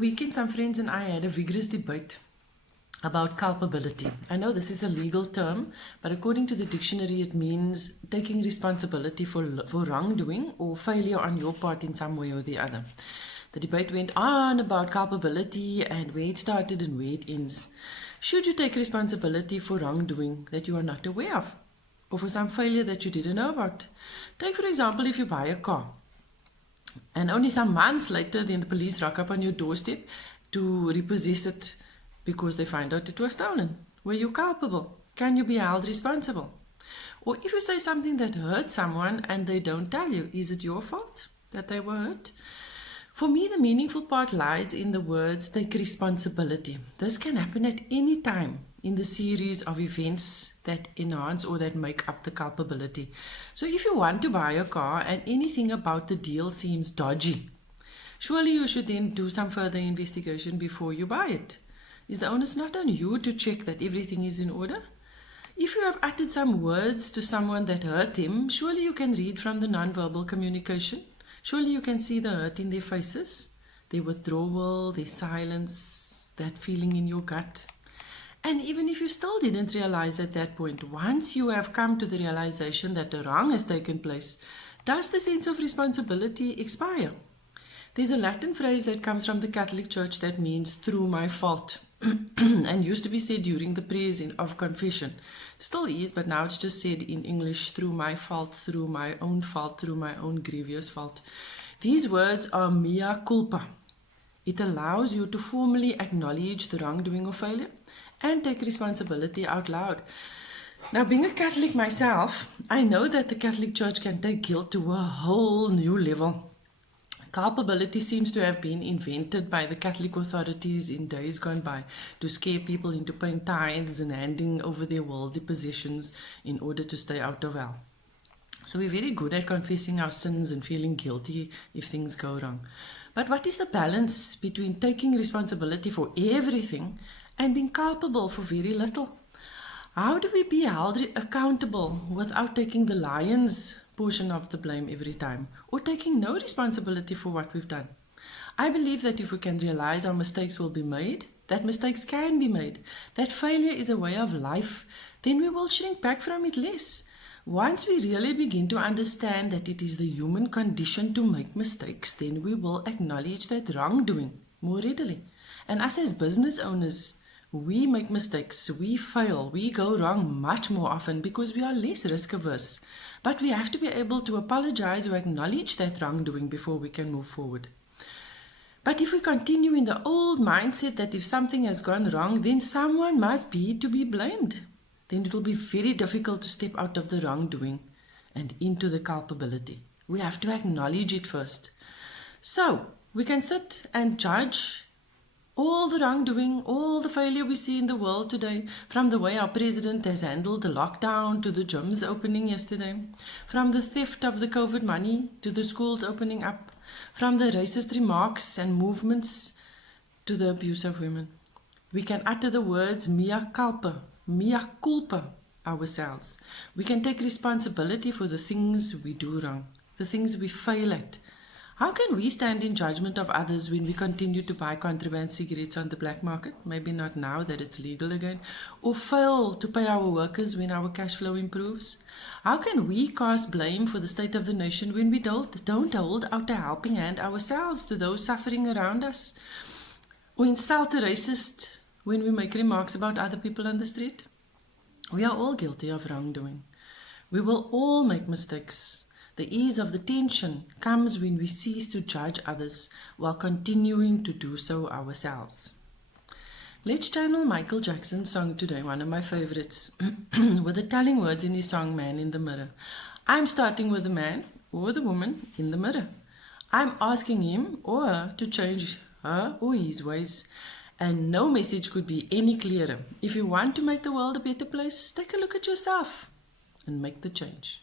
weekend, some friends and I had a vigorous debate about culpability. I know this is a legal term, but according to the dictionary, it means taking responsibility for wrongdoing or failure on your part in some way or the other. The debate went on about culpability and where it started and where it ends. Should you take responsibility for wrongdoing that you are not aware of, or for some failure that you didn't know about? Take, for example, if you buy a car, and only some months later, then the police rock up on your doorstep to repossess it because they find out it was stolen. Were you culpable? Can you be held responsible? Or if you say something that hurts someone and they don't tell you, is it your fault that they were hurt? For me, the meaningful part lies in the words take responsibility. This can happen at any time in the series of events that enhance or that make up the culpability. So if you want to buy a car and anything about the deal seems dodgy, surely you should then do some further investigation before you buy it. Is the onus not on you to check that everything is in order? If you have uttered some words to someone that hurt them, surely you can read from the non-verbal communication. Surely you can see the hurt in their faces, their withdrawal, their silence, that feeling in your gut. And even if you still didn't realize at that point, once you have come to the realization that the wrong has taken place, does the sense of responsibility expire? There's a Latin phrase that comes from the Catholic Church that means through my fault and used to be said during the prayers of confession. Still is, but now it's just said in English, through my fault, through my own grievous fault. These words are mea culpa. It allows you to formally acknowledge the wrongdoing or failure and take responsibility out loud. Now, being a Catholic myself, I know that the Catholic Church can take guilt to a whole new level. Culpability seems to have been invented by the Catholic authorities in days gone by to scare people into paying tithes and handing over their worldly possessions in order to stay out of hell. So we're very good at confessing our sins and feeling guilty if things go wrong. But what is the balance between taking responsibility for everything and being culpable for very little? How do we be held accountable without taking the lion's portion of the blame every time, or taking no responsibility for what we've done? I believe that if we can realize our mistakes will be made, that mistakes can be made, that failure is a way of life, then we will shrink back from it less. Once we really begin to understand that it is the human condition to make mistakes, then we will acknowledge that wrongdoing more readily. And us as business owners, we make mistakes, we fail, we go wrong much more often because we are less risk averse. But we have to be able to apologize or acknowledge that wrongdoing before we can move forward. But if we continue in the old mindset that if something has gone wrong, then someone must be to be blamed, then it will be very difficult to step out of the wrongdoing and into the culpability. We have to acknowledge it first. So we can sit and judge all the wrongdoing, all the failure we see in the world today, from the way our president has handled the lockdown to the gyms opening yesterday, from the theft of the COVID money to the schools opening up, from the racist remarks and movements to the abuse of women. We can utter the words mea culpa ourselves. We can take responsibility for the things we do wrong, the things we fail at. How can we stand in judgment of others when we continue to buy contraband cigarettes on the black market? Maybe not now that it's legal again. Or fail to pay our workers when our cash flow improves? How can we cast blame for the state of the nation when we don't hold out a helping hand ourselves to those suffering around us? Or insult a racist when we make remarks about other people on the street? We are all guilty of wrongdoing. We will all make mistakes. The ease of the tension comes when we cease to judge others while continuing to do so ourselves. Let's channel Michael Jackson's song today, one of my favorites, with the telling words in his song, Man in the Mirror. I'm starting with the man or the woman in the mirror. I'm asking him or her to change her or his ways, and no message could be any clearer. If you want to make the world a better place, take a look at yourself and make the change.